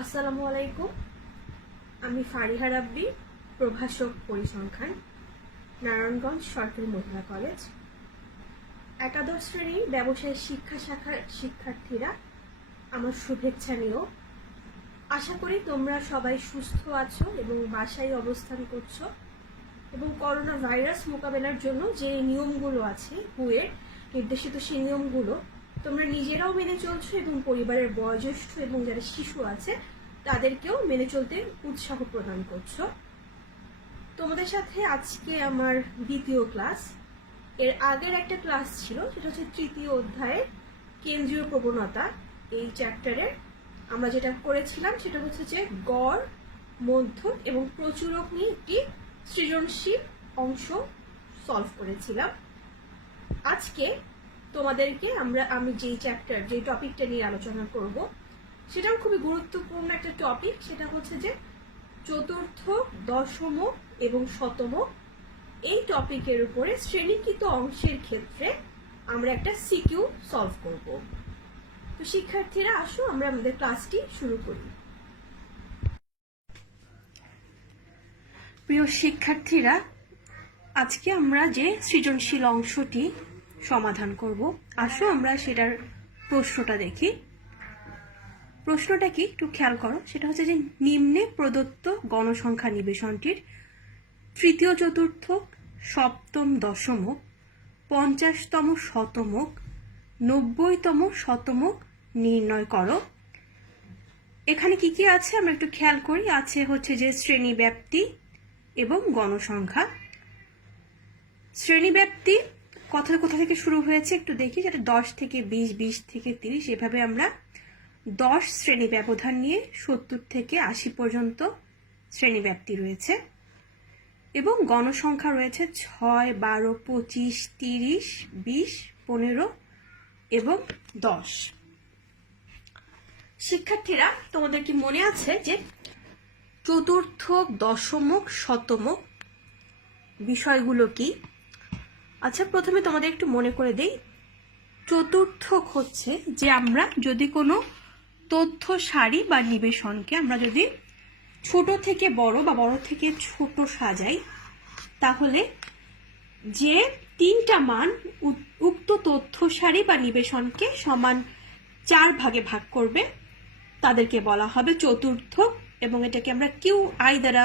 আসসালামু আলাইকুম। আমি ফারিহা রাব্বি, প্রভাষক পরিসংখ্যান, নারায়ণগঞ্জ সরকারি মহিলা কলেজ। একাদশ শ্রেণীর ব্যবসায় শিক্ষা শাখার শিক্ষার্থীরা আমার শুভেচ্ছা নিও। আশা করি তোমরা সবাই সুস্থ আছো এবং বাসায় অবস্থান করছো এবং করোনা ভাইরাস মোকাবেলার জন্য যে নিয়মগুলো আছে হুয়ের নির্দেশিত সেই নিয়মগুলো তোমরা নিজেরাও মেনে চলছো এবং পরিবারের বয়োজ্যেষ্ঠ এবং যারা শিশু আছে তাদেরকেও মেনে চলতে উৎসাহ প্রদান করছো। তোমাদের সাথে আজকে আমার দ্বিতীয় ক্লাস। এর আগের একটা ক্লাস ছিল, সেটা হচ্ছে তৃতীয় অধ্যায়ের কেন্দ্রীয় প্রবণতা। এই চ্যাপ্টারের আমরা যেটা করেছিলাম সেটা হচ্ছে যে গড়, মধ্যক এবং প্রচুরক নিয়ে একটি সৃজনশীল অংশ সলভ করেছিলাম। আজকে তোমাদেরকে আমি যেই টপিকটা নিয়ে আলোচনা করব সেটাও খুবই গুরুত্বপূর্ণ একটা টপিক। সেটা হচ্ছে যে চতুর্থ, দশমক এবং শতমক। এই টপিকের উপরে শ্রেণীকৃত অংশের ক্ষেত্রে আমরা একটা সিকিউ সলভ করব। তো শিক্ষার্থীরা আসো আমরা আমাদের ক্লাসটি শুরু করি। প্রিয় শিক্ষার্থীরা, আজকে আমরা যে সৃজনশীল অংশটি সমাধান করব, আসো আমরা সেটার প্রশ্নটা দেখি। প্রশ্নটা কি একটু খেয়াল করো। সেটা হচ্ছে যে নিম্নে প্রদত্ত গণসংখ্যা নিবেশনটির তৃতীয় চতুর্থক, সপ্তম দশমক, 50তম শতমক, 90তম শতমক নির্ণয় করো। এখানে কি কি আছে আমরা একটু খেয়াল করি। আছে হচ্ছে যে শ্রেণী ব্যাপ্তি এবং গণসংখ্যা। শ্রেণী ব্যাপ্তি কোথা থেকে শুরু হয়েছে একটু দেখি। যেটা 10 থেকে 20, 20 থেকে 30, এভাবে আমরা 10 শ্রেণী ব্যবধান নিয়ে 70 থেকে 80 পর্যন্ত শ্রেণী ব্যাপ্তি রয়েছে। এবং গণসংখ্যা রয়েছে 6, 12, 25, 30, 20, 15 এবং 10। শিক্ষার্থীরা, তোমাদের কি মনে আছে যে চতুর্থক, দশমক, শতমক বিষয়গুলো কি? আচ্ছা, প্রথমে তোমাদের একটু মনে করে দেই। চতুর্থক হচ্ছে যে আমরা যদি কোনো তথ্য সারি বা নিবেশনকে আমরা যদি ছোট থেকে বড় বা বড় থেকে ছোট সাজাই, তাহলে যে 3টা মান উক্ত তথ্য সারি বা নিবেশনকে সমান 4 ভাগে ভাগ করবে তাদেরকে বলা হবে চতুর্থক। এবং এটাকে আমরা QI দ্বারা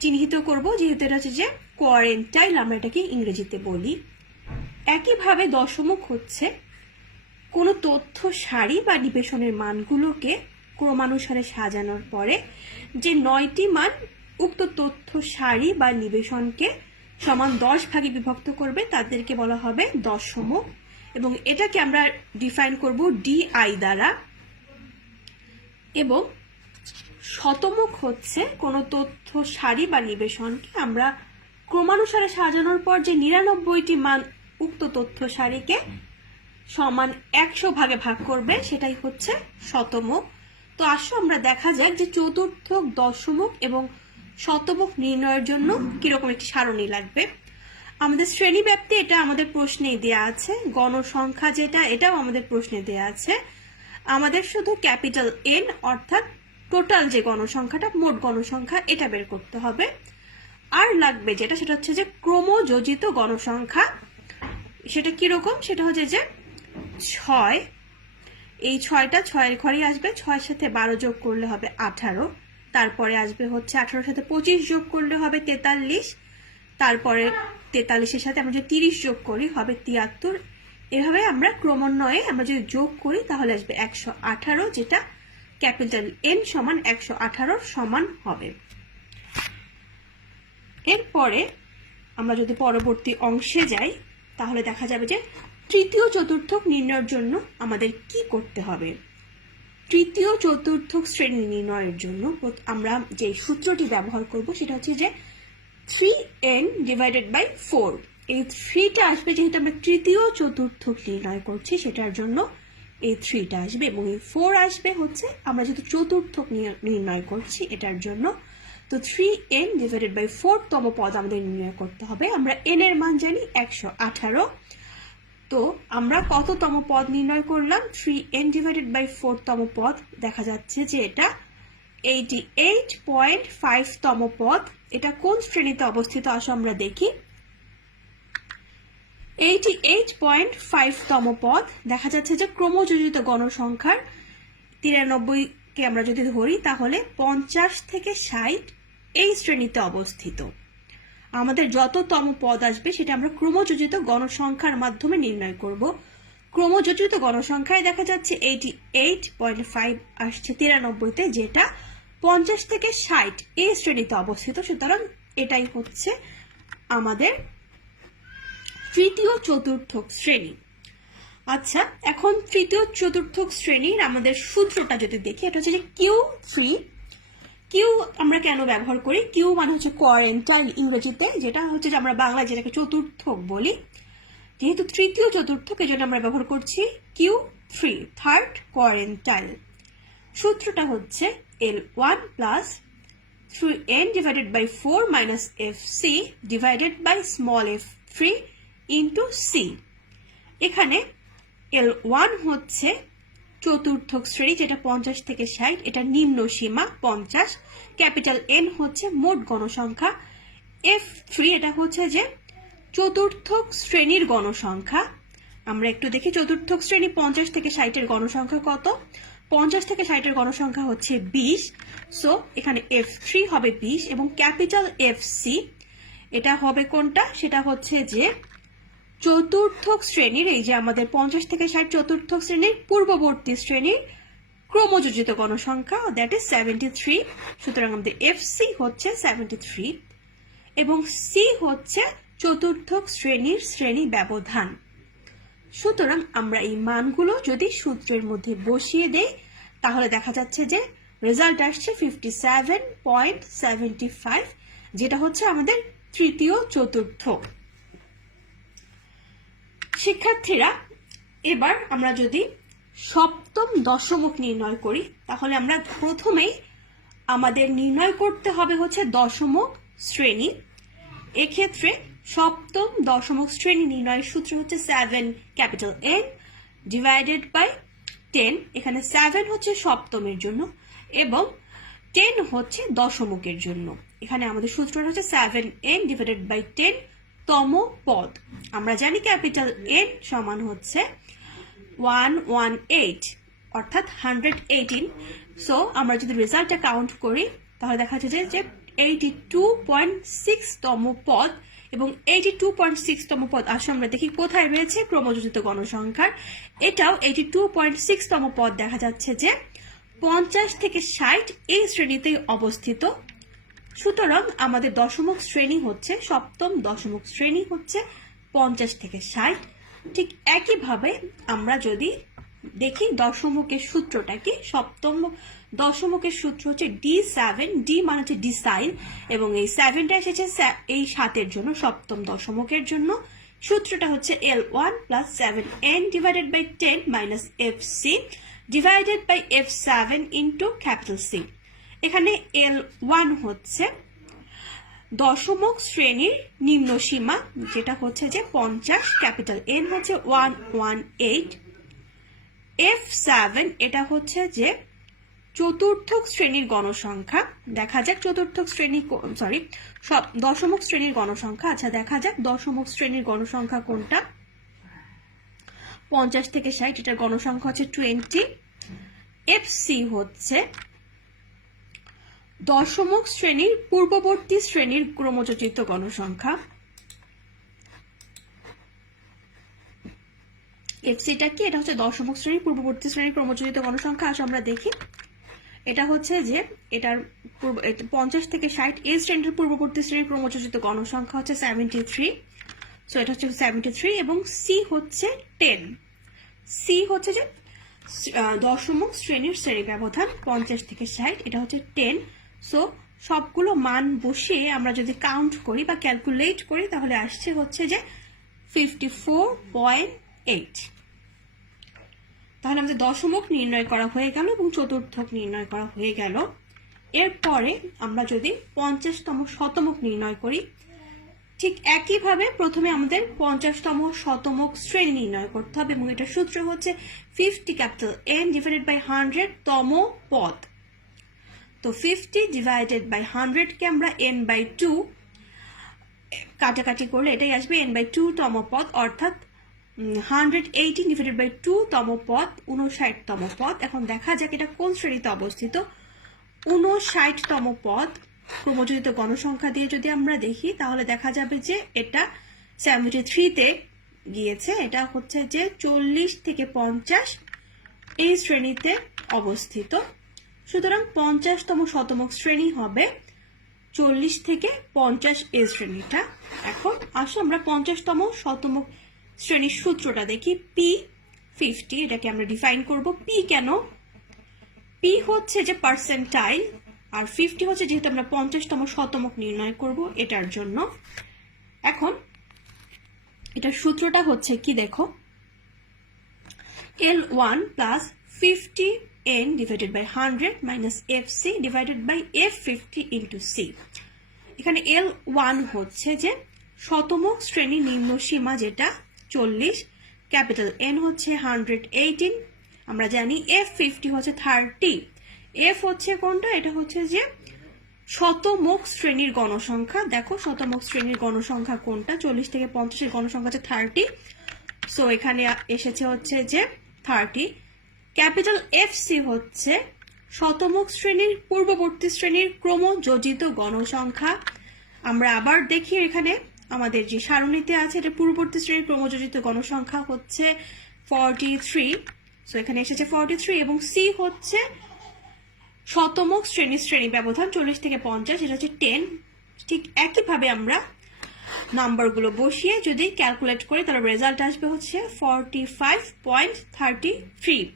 চিহ্নিত করব, যেহেতু এটা হচ্ছে যে কোয়ারেন্টাইল, আমরা এটাকে ইংরেজিতে বলি। একইভাবে দশমক হচ্ছে কোনো তথ্য সারি বা নিবেশনের মানগুলোকে ক্রমানুসারে সাজানোর পরে যে 9টি মান উক্ত তথ্য সারি বা নিবেশনকে সমান 10 ভাগে বিভক্ত করবে তাদেরকে বলা হবে দশমক। এবং এটাকে আমরা ডিফাইন করব DI দ্বারা। এবং শতমক হচ্ছে কোনো তথ্য সারি বা নিবেশনকে আমরা ক্রমানুসারে সাজানোর পর যে 99টি মান উক্ত তথ্য সারিকে সমান 100 ভাগে ভাগ করবে, সেটাই হচ্ছে শতমক। তো আসো আমরা দেখা যাক যে চতুর্থক, দশমক এবং শতমক নির্ণয়ের জন্য কিরকম একটি সারণী লাগবে। আমাদের শ্রেণী ব্যাপ্তি এটা আমাদের প্রশ্নে দেওয়া আছে। গণসংখ্যা যেটা, এটাও আমাদের প্রশ্নে দেওয়া আছে। আমাদের শুধু ক্যাপিটাল N অর্থাৎ টোটাল যে গণসংখ্যাটা, মোট গণসংখ্যা, এটা বের করতে হবে। আর লাগবে যেটা, সেটা হচ্ছে যে ক্রমযোজিত গণসংখ্যা। সেটা কিরকম? সেটা হচ্ছে যে 6, এই 6টা 6 এর ঘরেই আসবে। 6 সাথে 12 যোগ করলে হবে 18, তারপরে আসবে হচ্ছে 18 সাথে 25 যোগ করলে হবে 43, তারপরে 43-এর সাথে আমরা যদি 30 যোগ করি হবে 73। এভাবে আমরা ক্রমান্বয়ে আমরা যদি যোগ করি তাহলে আসবে 118, যেটা ক্যাপিটাল N সমান 118 সমান হবে। এরপরে আমরা যদি পরবর্তী অংশে যাই তাহলে দেখা যাবে যে তৃতীয় চতুর্থক নির্ণয়ের জন্য আমাদের কি করতে হবে। তৃতীয় চতুর্থক শ্রেণী নির্ণয়ের জন্য আমরা যে সূত্রটি ব্যবহার করব সেটা হচ্ছে যে 3n/4। এই 3টা আসবে, যেহেতু আমরা তৃতীয় চতুর্থক নির্ণয় করছি সেটার জন্য এই 3টা আসবে। এবং এই 4 আসবে হচ্ছে আমরা যেহেতু চতুর্থক নির্ণয় করছি এটার জন্য। তো 3n/4 তম পদ আমাদের নির্ণয় করতে হবে। আমরা n এর মান জানি 118। তো আমরা কততম পদ নির্ণয় করলাম? 3n/4 তম পদ। দেখা যাচ্ছে যে এটা 88.5তম পদ। এটা কোন শ্রেণীতে অবস্থিত আসো আমরা দেখি। 88.5তম পদ দেখা যাচ্ছে যে ক্রমযোজিত গণসংখ্যার 93কে আমরা যদি ধরি তাহলে 50 থেকে 60 এই শ্রেণীতে অবস্থিত। আমাদের যততম পদ আসবে সেটা আমরা ক্রমযোজিত গণসংখ্যার মাধ্যমে নির্ণয় করব। ক্রমযোজিত গণসংখ্যায় দেখা যাচ্ছে 88.5 আসছে 93তে, যেটা 50 থেকে 60 এই শ্রেণীতে অবস্থিত। সুতরাং এটাই হচ্ছে আমাদের তৃতীয় চতুর্থক শ্রেণী। আচ্ছা, এখন তৃতীয় চতুর্থক শ্রেণীর আমাদের সূত্রটা যদি দেখি, এটা হচ্ছে যে Q3। কিউ আমরা কেন ব্যবহার করি? কিউ মানে হচ্ছে কোয়ারেন্টাইল ইংরেজিতে, যেটা হচ্ছে যে আমরা বাংলায় যেটাকে চতুর্থক বলি। যেহেতু তৃতীয় চতুর্থক এই জন্য আমরা ব্যবহার করছি Q3, থার্ড কোয়ারেন্টাইল। সূত্রটা হচ্ছে L1 plus 3n divided by 4 minus FC divided by small f3 into C। এখানে L1 হচ্ছে চতুর্থক শ্রেণী, যেটা 50 থেকে 60, এটা নিম্ন সীমা 50। ক্যাপিটাল N হচ্ছে মোট গণসংখ্যা। F3 এটা হচ্ছে যে চতুর্থক শ্রেণীর গণসংখ্যা। আমরা একটু দেখি চতুর্থক শ্রেণী 50 থেকে 60 এর গণসংখ্যা কত। 50 থেকে 60 এর গণসংখ্যা হচ্ছে 20। সো এখানে F3 হবে 20 এবং ক্যাপিটাল FC এটা হবে কোনটা? সেটা হচ্ছে যে চতুর্থক শ্রেণীর, এই যে আমাদের 50 থেকে 60 চতুর্থক শ্রেণীর পূর্ববর্তী শ্রেণীর ক্রমযোজিত গণসংখ্যা, দ্যাট ইজ 73। সুতরাং আমাদের FC হচ্ছে 73 এবং C হচ্ছে চতুর্থক শ্রেণীর শ্রেণী ব্যবধান। সুতরাং আমরা এই মানগুলো যদি সূত্রের মধ্যে বসিয়ে দেই তাহলে দেখা যাচ্ছে যে রেজাল্ট আসছে 57.75, যেটা হচ্ছে আমাদের তৃতীয় চতুর্থক। শিক্ষার্থীরা, এবার আমরা যদি সপ্তম দশমক নির্ণয় করি তাহলে আমরা প্রথমেই আমাদের নির্ণয় করতে হবে হচ্ছে দশমক শ্রেণী। এক্ষেত্রে সপ্তম দশমক শ্রেণী নির্ণয়ের সূত্র হচ্ছে 7 ক্যাপিটাল N ডিভাইডেড বাই 10। এখানে 7 হচ্ছে সপ্তমের জন্য এবং 10 হচ্ছে দশমকের জন্য। এখানে আমাদের সূত্রটা হচ্ছে 7n ডিভাইডেড বাই 10 তম পদ। আমরা জানি ক্যাপিটাল N সমান হচ্ছে 118 অর্থাৎ 118। সো আমরা যদি রেজাল্টটা কাউন্ট করি তাহলে দেখা যাচ্ছে যে 82.6 তম পদ এবং 82.6 তম পদ আসলে আমরা দেখি কোথায় রয়েছে, ক্রমযোজিত গণসংখ্যার। এটাও 82.6 তম পদ দেখা যাচ্ছে যে 50 থেকে 60 এই শ্রেণীতেই অবস্থিত। সুতরাং আমাদের দশমক শ্রেণী হচ্ছে, সপ্তম দশমক শ্রেণী হচ্ছে 50 থেকে 60। ঠিক একইভাবে আমরা যদি দেখি দশমকের সূত্রটা কি, সপ্তম দশমকের সূত্র হচ্ছে D7। ডি মানে হচ্ছে ডিসাইল এবং এই 7টা এসেছে এই 7-এর জন্য, সপ্তম দশমকের জন্য। সূত্রটা হচ্ছে L1 plus 7n divided by 10 minus FC divided by F7 into capital C। এখানে L1 হচ্ছে দশমক শ্রেণীর নিম্ন সীমা, যেটা হচ্ছে যে 50, ক্যাপিটাল N হচ্ছে 118। F7 এটা হচ্ছে যে চতুর্থক শ্রেণীর গণসংখ্যা। দেখা যাক চতুর্থক শ্রেণী, দশমক শ্রেণীর গণসংখ্যা। আচ্ছা, দেখা যাক দশমক শ্রেণীর গণসংখ্যা কোনটা। 50 থেকে 60 এটার গণসংখ্যা হচ্ছে 20। FC হচ্ছে দশমক শ্রেণীর পূর্ববর্তী শ্রেণীর ক্রমযোজিত গণসংখ্যা। এফসিটা কি? এটা হচ্ছে দশমক শ্রেণীর পূর্ববর্তী শ্রেণীর ক্রমযোজিত গণসংখ্যা। আসলে আমরা দেখি এটা হচ্ছে যে এটার 50 থেকে 60 এই শ্রেণীর পূর্ববর্তী শ্রেণীর ক্রমযোজিত গণসংখ্যা হচ্ছে 73। সো এটা হচ্ছে 73 এবং সি হচ্ছে 10। সি হচ্ছে যে দশমক শ্রেণীর শ্রেণী ব্যবধান 50 থেকে 60, এটা হচ্ছে 10। সো সবগুলো মান বসিয়ে আমরা যদি কাউন্ট করি বা ক্যালকুলেট করি তাহলে আসছে হচ্ছে যে 54.8। তাহলে আমাদের দশমক নির্ণয় করা হয়ে গেল এবং চতুর্থক নির্ণয় করা হয়ে গেল। এরপরে আমরা যদি 50তম শতমক নির্ণয় করি, ঠিক একইভাবে প্রথমে আমাদের 50তম শতমক শ্রেণী নির্ণয় করতে হবে এবং এটার সূত্র হচ্ছে 50 ক্যাপিটাল N ডিভাইডেড বাই 100 তম পদ। তো 50 ডিভাইডেড বাই 100 কে আমরা n/2 কাটাকাটি করলে এটাই আসবে n/2 তম পদ, অর্থাৎ 118 ডিভাইডেড বাই 2 তম পদ 59 তম পদ। এখন দেখা যাক এটা কোন শ্রেণীতে অবস্থিত। 59 তম পদ ক্রমযোজিত গণসংখ্যা দিয়ে যদি আমরা দেখি তাহলে দেখা যাবে যে এটা 73-তে গিয়েছে। এটা হচ্ছে যে 40 থেকে 50 এই শ্রেণীতে অবস্থিত। সুতরাং 50তম শতমক শ্রেণী হবে 40 থেকে 50 এই শ্রেণীটা। এখন আসো আমরা 50তম শতমক শ্রেণীর সূত্রটা দেখি। P50, এটাকে আমরা ডিফাইন করব। P কেন? P হচ্ছে যে পার্সেন্টাইল, আর 50 হচ্ছে যেহেতু আমরা 50তম শতমক নির্ণয় করব এটার জন্য। এখন এটার সূত্রটা হচ্ছে কি দেখো, L1 plus 50n divided by 100 minus FC divided by F50 into C। এখানে L1 হচ্ছে যে শতমক শ্রেণী নিম্ন সীমা যেটা 40, ক্যাপিটাল N হচ্ছে 118, আমরা জানি F50 হচ্ছে 30। F হচ্ছে কোনটা? এটা হচ্ছে যে শতমক শ্রেণীর গণসংখ্যা। দেখো শতমক শ্রেণীর গণসংখ্যা কোনটা? 40 থেকে 50 এর গণসংখ্যা হচ্ছে 30, সো এখানে এসেছে হচ্ছে যে 30। ক্যাপিটাল FC হচ্ছে শতমক শ্রেণীর পূর্ববর্তী শ্রেণীর ক্রমযোজিত গণসংখ্যা। আমরা আবার দেখি এখানে আমাদের যে সারণীতে আছে এটা পূর্ববর্তী শ্রেণীর ক্রমযোজিত গণসংখ্যা হচ্ছে 43, সো এখানে এসেছে 43। এবং C হচ্ছে শতমক শ্রেণী ব্যবধান 40 থেকে 50, এটা হচ্ছে 10। ঠিক একইভাবে আমরা নাম্বারগুলো বসিয়ে যদি ক্যালকুলেট করি তাহলে রেজাল্ট আসবে হচ্ছে 45.33।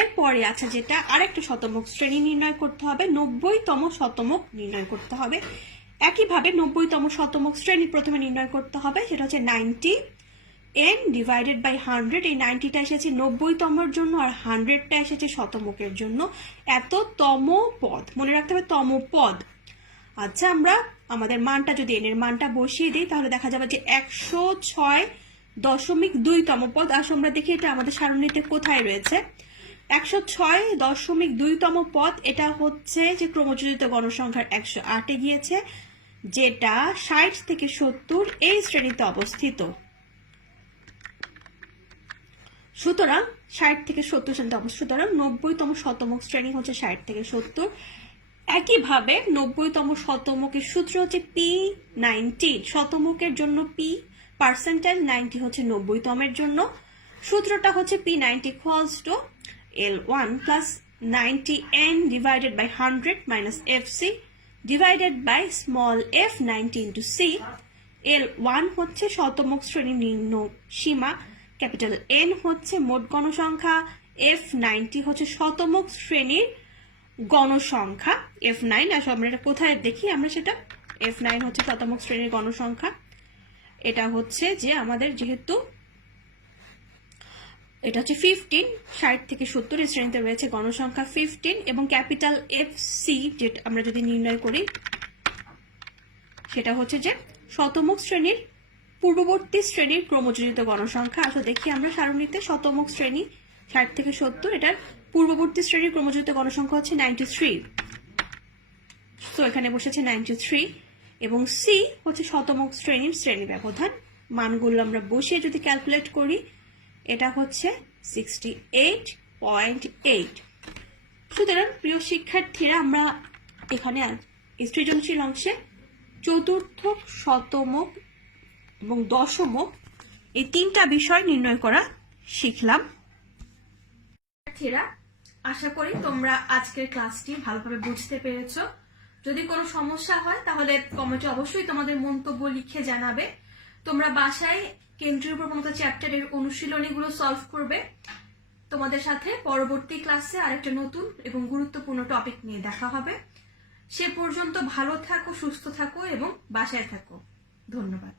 এরপরে আছে যেটা আরেকটা শতমক শ্রেণী নির্ণয় করতে হবে, 90তম শতমক নির্ণয় করতে হবে। একইভাবে 90তম শতমক শ্রেণী প্রথমে নির্ণয় করতে হবে, সেটা হচ্ছে 90n ডিভাইডেড বাই 100। এই 90টা এসেছে 90তমের জন্য আর 100টা এসেছে শতমকের জন্য। এত তম পদ, মনে রাখতে হবে তম পদ। আচ্ছা, আমরা আমাদের মানটা যদি n এর মানটা বসিয়ে দিই তাহলে দেখা যাবে যে 106.2 তম পদ। আসো আমরা দেখি এটা আমাদের সারণীতে কোথায় রয়েছে। 106.2 তম পদ এটা হচ্ছে যে ক্রমযোজিত গণসংখ্যার 108-এ গিয়েছে, যেটা 60 থেকে 70 এই শ্রেণীতে অবস্থিত। সুতরাং 60 থেকে 70 শ্রেণীতে অবস্থিত। সুতরাং 90তম শতমক শ্রেণী হচ্ছে 60 থেকে 70। একইভাবে 90তম শতমকের সূত্র হচ্ছে P90, শতমকের জন্য P পার্সেন্টাইল, 90 হচ্ছে 90তমের জন্য। সূত্রটা হচ্ছে P90 equals to L1 plus 90n divided by 100 minus FC divided by small f90 into C। L1 হচ্ছে শতমক শ্রেণীর নিম্ন সীমা, ক্যাপিটাল N হচ্ছে মোট গণসংখ্যা, F90 হচ্ছে শতমক শ্রেণীর গণসংখ্যা। F9 আসলে আমরা এটা কোথায় দেখি, আমরা সেটা F9 হচ্ছে শতমক শ্রেণীর গণসংখ্যা। এটা হচ্ছে যে আমাদের যেহেতু এটা হচ্ছে 15, 60 থেকে 70 এই শ্রেণীতে রয়েছে গণসংখ্যা 15, এবং ক্যাপিটাল FC যেটা আমরা যদি নির্ণয় করি সেটা হচ্ছে যে শতমক শ্রেণীর পূর্ববর্তী শ্রেণীর ক্রমযোজিত গণসংখ্যা। আসলে দেখি আমরা সারণীতে শতমক শ্রেণী 60 থেকে 70, এটার পূর্ববর্তী শ্রেণীর ক্রমযোজিত গণসংখ্যা হচ্ছে 93, তো এখানে বসেছে 93। এবং C হচ্ছে শতমক শ্রেণীর শ্রেণী ব্যবধান। মানগুলো আমরা বসিয়ে যদি ক্যালকুলেট করি এটা হচ্ছে 68.8। সুতরাং প্রিয় শিক্ষার্থীরা, আমরা এখানে সৃজনশীল অংশে চতুর্থক, শতমক এবং দশমক এই তিনটা বিষয় নির্ণয় করা শিখলাম। শিক্ষার্থীরা, আশা করি তোমরা আজকের ক্লাসটি ভালোভাবে বুঝতে পেরেছো। যদি কোনো সমস্যা হয় তাহলে কমেন্টে অবশ্যই তোমাদের মন্তব্য লিখে জানাবে। তোমরা বাসায় কেন্দ্রীয় প্রবণতা চ্যাপ্টারের অনুশীলনীগুলো সলভ করবে। তোমাদের সাথে পরবর্তী ক্লাসে আরেকটা নতুন এবং গুরুত্বপূর্ণ টপিক নিয়ে দেখা হবে। সে পর্যন্ত ভালো থাকো, সুস্থ থাকো এবং বাসায় থাকো। ধন্যবাদ।